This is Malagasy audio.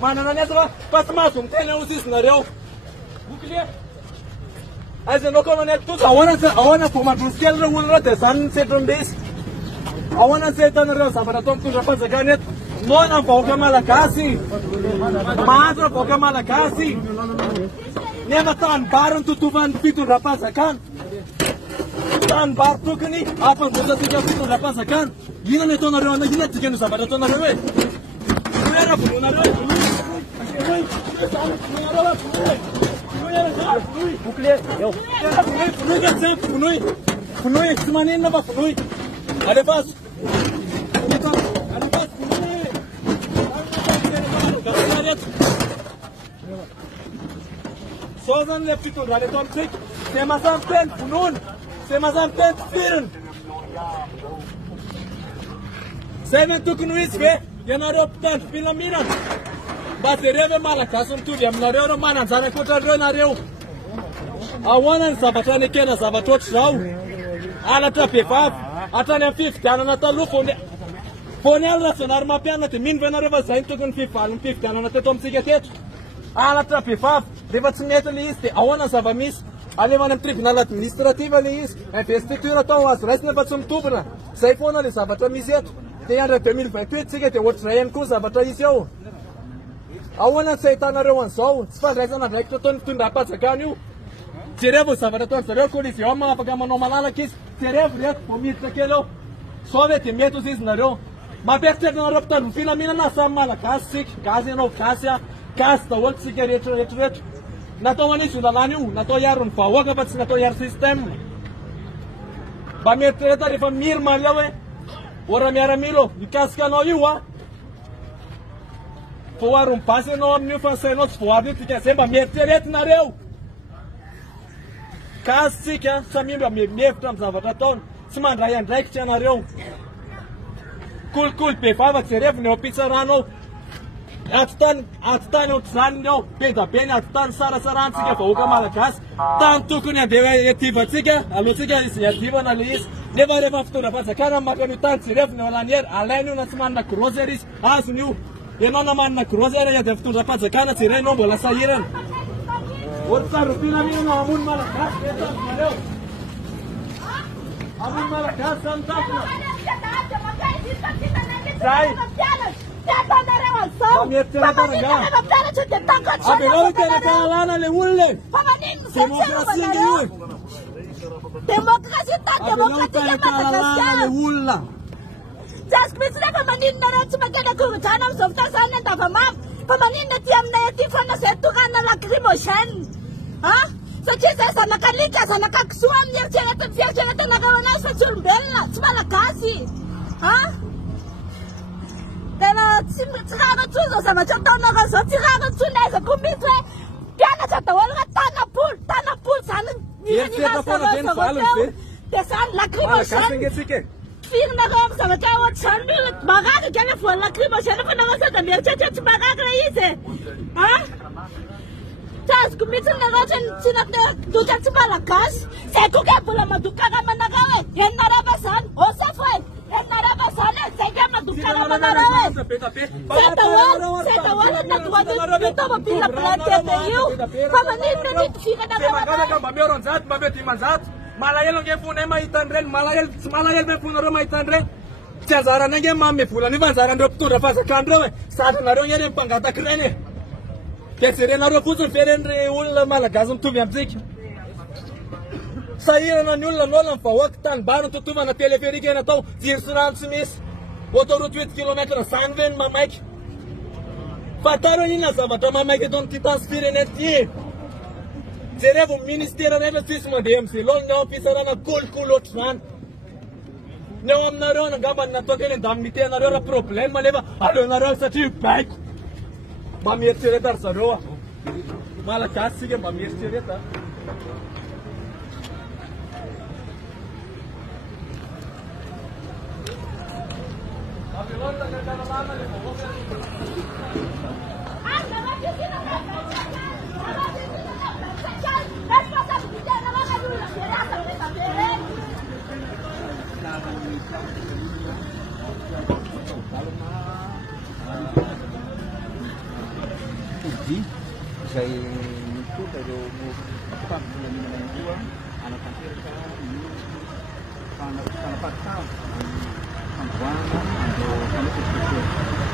Mana nessa passa mais tem não existe na real. As no come tu I wanna for my scale will not the sun set on this. I wanna say to the real sabaton tu rapaz ganet. Mona pouca malacasi. Madra pouca malacasi. Nema tan baron tu van pitu rapaz kan. Tan bar tu kini apa muda tu pitu rapaz kan. Gina ne to na real na gina tu no sabaton na real. Era por na real. Punoi, semanin na ba punoi? Ada pas. Sozan lepitu, ada tomsik. Semasan pen punun, semasan pen firin. Seven tu kunuis be, yang ada optan filamiran. Batereve mala kasum tu dia menareu mana sana kota renareu. Awana sabatane kena sabatot shau. Ala trape pap, atane 50 ana nata lufone. Fone ala sonar ma piana te min venareva zain tu kun 50 ana nata tom sigatet. Ala trape pap, deva tsmeta liste. Awana sabamis, ale manam tribunal administrativa list. En prefectura to was resne batsum tubna. Sai fona le sabata miset. Te anda te mil fetut sigete wat train ku sabata iseu. Awana aceitar na reunião só, se faz essa na recta, tu não dá para sacar nenhum. Cerebro, sabe, tu não sabe, quando se ama, para que não malala que cerebro, é, pomito aquele, só vê que metos isso na reunião. Mas perto de na repta, no fim a mina na sama, casa não casa, casta, outro cigarete, reto. Na tua nisso da lá nenhum, na tua yar fa, waga para na tua yar sistema. Ba meter da rifa mir malhawe, ora me aramilo, e casca não iua. Foar passe no meu fazer nos foar de que sempre meter na reu. Casi que samim me estamos a votação, se manda aí André que na reu. Cool pe fava cerebro no pizzarano. Attan o tsano peda pena attan saran se que foca malacas. Tanto que deve ativa siga, a luciga iniciativa na lista. Leva futura passa cara magano tanto cerebro no lanier, além na semana cruzeris, as new. Yang nama nak cruiser ya deftu dapat sekarang si Reno bola sairan. Orta rupina mina amun malakas kita maleo. Amun malakas santak. Sai. Kami cerita enggak. Abelo kita kalana le ulle. Demokrasi ini. Demokrasi tak demokrasi kalana le ulla. Just bisna pamanin na rin sumagana kung sanang softa sana ta pamam. Pamanin na tiyam na yatifan na setu ka na lacrimoshan. Ha? Sa chisa sa nakalika sa nakaksuam niya siya nagawana sa surbella. Sumalakasi. Ha? Pero tsikaga tsuzo sa machoto na ka so tsikaga tsunay sa kumbitwe. Piana sa tawal ka tanapul sana. Siya pa na din falun Tesan lacrimoshan. Fing na ko sa matawat sanbi magaga kaya for lacrimoshan pa na sa tabi chacha magaga ise. Ha? Tas kumitin na ko sinak na dukat sa malakas. Sa ko kaya pula maduka ka man nagawe. Yan narabasan o sa fred. Yan narabasan sa kaya maduka ka man nagawe. Sa tawal na tuwag dito mapila plate tayo. Pamanin na dito fika na ka. Magana ka bameron zat babeti manzat. Malayal nge pune maitan ren malayal be pune ro maitan ren chazara nge mamme pula ni banzara ndo ptura fasa kandro sadu na ro yere pangata krene ke serena ro kuzo feren re ul malagazum tu viamzik saira na nulla nolan fa waqtan banu tu tuma na teleferique na tau zirsuran simis otoro 8 km sanven mamek fataro ni na sabata mamek don titas firenetie Cerevo ministério neve sisma de MC lol não pisara na kulkulot man não am na ron gaban na to kene dam mite na ro problema leva alo na ro sa ti back mamir tere tar sa ro mala kasi ke mamir tere ta abelon ta ka na mama le mo haji izay mitondra ireo mpampilamina indroa anatanteraka ny fanapahan-tany amin'ny fandoana andreo mpampilamina.